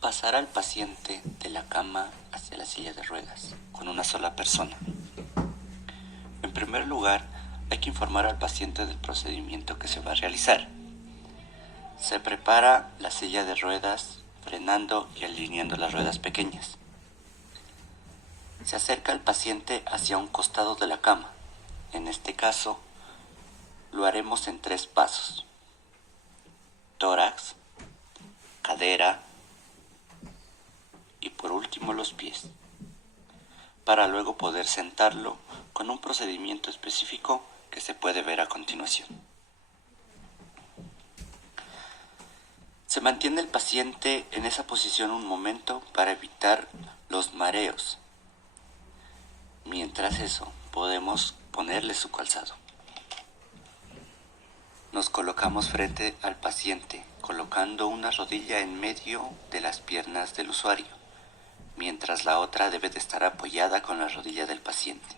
Pasar al paciente de la cama hacia la silla de ruedas con una sola persona. En primer lugar, hay que informar al paciente del procedimiento que se va a realizar. Se prepara la silla de ruedas frenando y alineando las ruedas pequeñas. Se acerca al paciente hacia un costado de la cama. En este caso, lo haremos en 3 pasos: tórax, cadera y por último los pies, para luego poder sentarlo con un procedimiento específico que se puede ver a continuación. Se mantiene el paciente en esa posición un momento para evitar los mareos. Mientras eso, podemos ponerle su calzado. Nos colocamos frente al paciente, colocando una rodilla en medio de las piernas del usuario, mientras la otra debe de estar apoyada con la rodilla del paciente.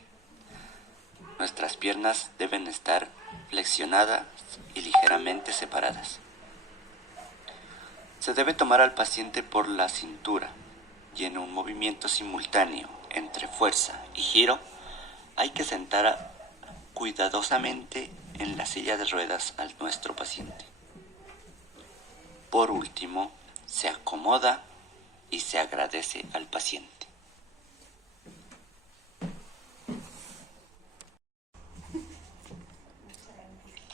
Nuestras piernas deben estar flexionadas y ligeramente separadas. Se debe tomar al paciente por la cintura y en un movimiento simultáneo entre fuerza y giro hay que sentar cuidadosamente en la silla de ruedas a nuestro paciente. Por último, se acomoda y se agradece al paciente.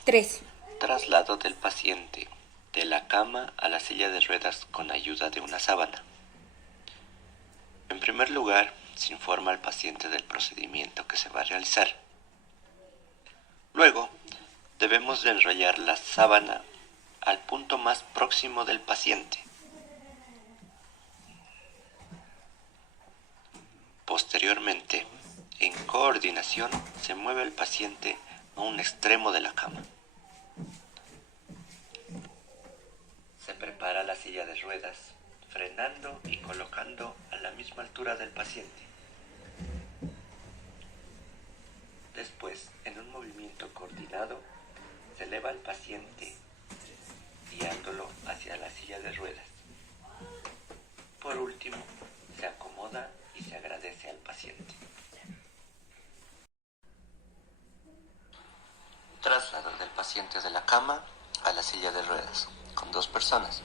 Tres. Traslado del paciente de la cama a la silla de ruedas con ayuda de una sábana. En primer lugar, se informa al paciente del procedimiento que se va a realizar. Luego, debemos de enrollar la sábana al punto más próximo del paciente. Posteriormente, en coordinación, se mueve el paciente a un extremo de la cama. Se prepara la silla de ruedas, frenando y colocando a la misma altura del paciente. Después, en un movimiento coordinado, se eleva al paciente, guiándolo hacia la silla de ruedas. Por último, se acomoda y se agradece al paciente. Traslado del paciente de la cama a la silla de ruedas, con 2 personas.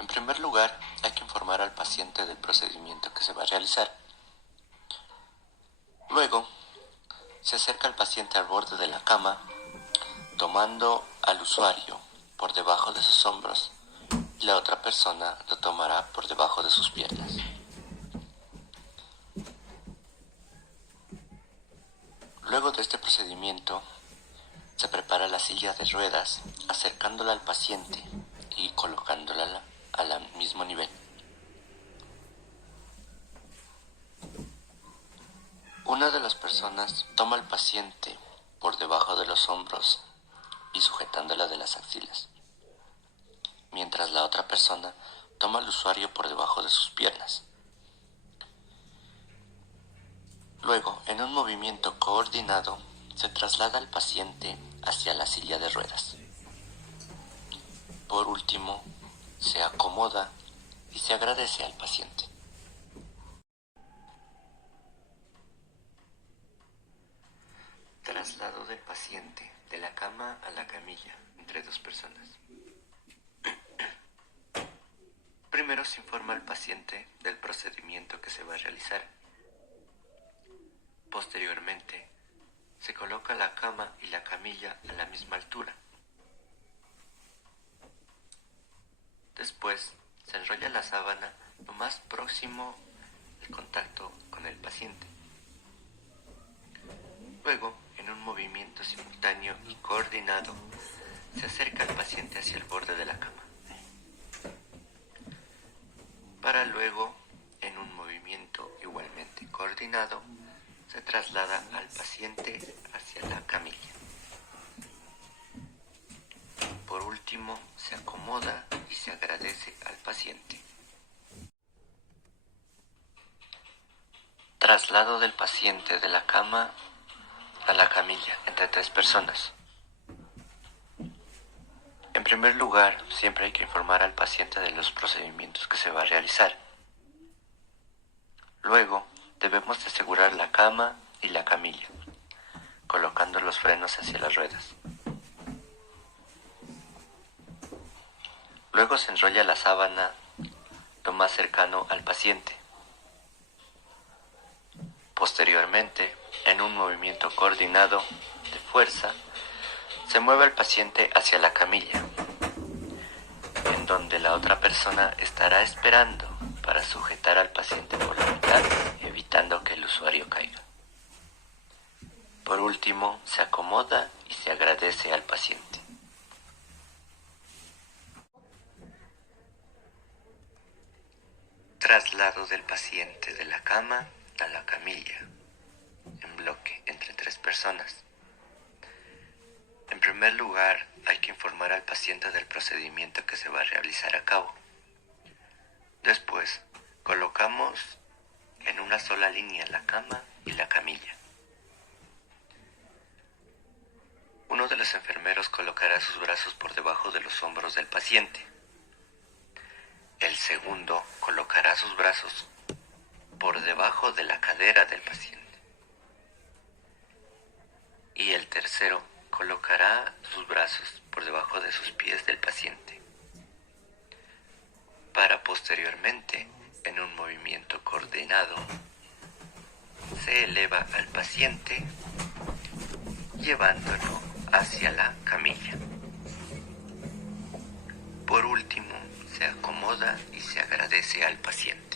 En primer lugar, hay que informar al paciente del procedimiento que se va a realizar. Luego, se acerca al paciente al borde de la cama, tomando al usuario por debajo de sus hombros y la otra persona lo tomará por debajo de sus piernas. Luego de este procedimiento, se prepara la silla de ruedas, acercándola al paciente y colocándola al mismo nivel. Una de las personas toma al paciente por debajo de los hombros y sujetándola de las axilas, mientras la otra persona toma al usuario por debajo de sus piernas. Luego, en un movimiento coordinado, se traslada al paciente hacia la silla de ruedas. Por último, se acomoda y se agradece al paciente. Traslado del paciente de la cama a la camilla entre 2 personas. Primero se informa al paciente del procedimiento que se va a realizar. Posteriormente, se coloca la cama y la camilla a la misma altura. Después, se enrolla la sábana lo más próximo al contacto con el paciente. Luego, en un movimiento simultáneo y coordinado, se acerca al paciente hacia el borde de la cama, para luego, en un movimiento igualmente coordinado, se traslada al paciente hacia la camilla. Por último, se acomoda y se agradece al paciente. Traslado del paciente de la cama a la camilla entre 3 personas. En primer lugar, siempre hay que informar al paciente de los procedimientos que se va a realizar. Luego, debemos de asegurar la cama y la camilla, colocando los frenos hacia las ruedas. Luego se enrolla la sábana lo más cercano al paciente. Posteriormente, en un movimiento coordinado de fuerza, se mueve al paciente hacia la camilla, en donde la otra persona estará esperando para sujetar al paciente por la mitad, evitando que el usuario caiga. Por último, se acomoda y se agradece al paciente. Traslado del paciente de la cama a la camilla, en bloque entre 3 personas. En primer lugar, hay que informar al paciente del procedimiento que se va a realizar a cabo. Después, colocamos en una sola línea la cama y la camilla. Uno de los enfermeros colocará sus brazos por debajo de los hombros del paciente. El segundo colocará sus brazos por debajo de la cadera del paciente. Y el tercero colocará sus brazos por debajo de sus pies del paciente, para posteriormente, en un movimiento coordinado, se eleva al paciente llevándolo hacia la camilla. Por último, se acomoda y se agradece al paciente.